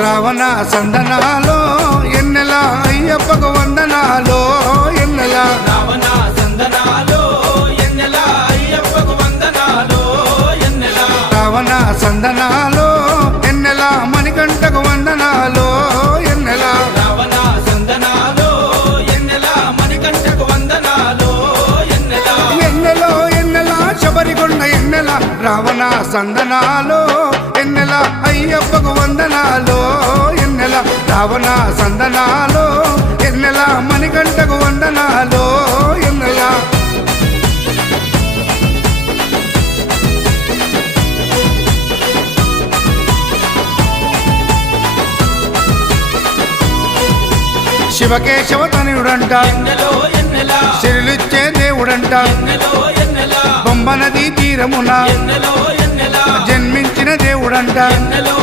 రావణ సందనాలో ఎన్నెల అయ్యప్పకు వందనాలో ఎన్నెల రావణ సందనాలో ఎన్నెల అయ్యప్పకు వందనాలో ఎన్నెల రావణ సందనాలో ఎన్నెల మణికంఠకు వందనాలో ఎన్నెల రావణ సందనాలో ఎన్నెల మణికంఠకు వందనాలో ఎన్నెల ఎన్నెలో ఎన్నెల శబరికొండ ఎన్నెల రావణ సందనాలో ఎన్నెల అయ్యప్పకు వందనాలో ఎన్నెల రావణ సందనాలో ఎన్నెల మణికంఠకు వందనాలో ఎన్నెల శివకేశవ తనయుడంట ఎన్నెలో ఎన్నెల శిరులిచ్చే దేవుడంట ఎన్నెలో ఎన్నెల బొమ్మ నదీ తీరమున ఎన్నెలో ఎన్నెల జన్మించిన దేవుడంట ఎన్నెలో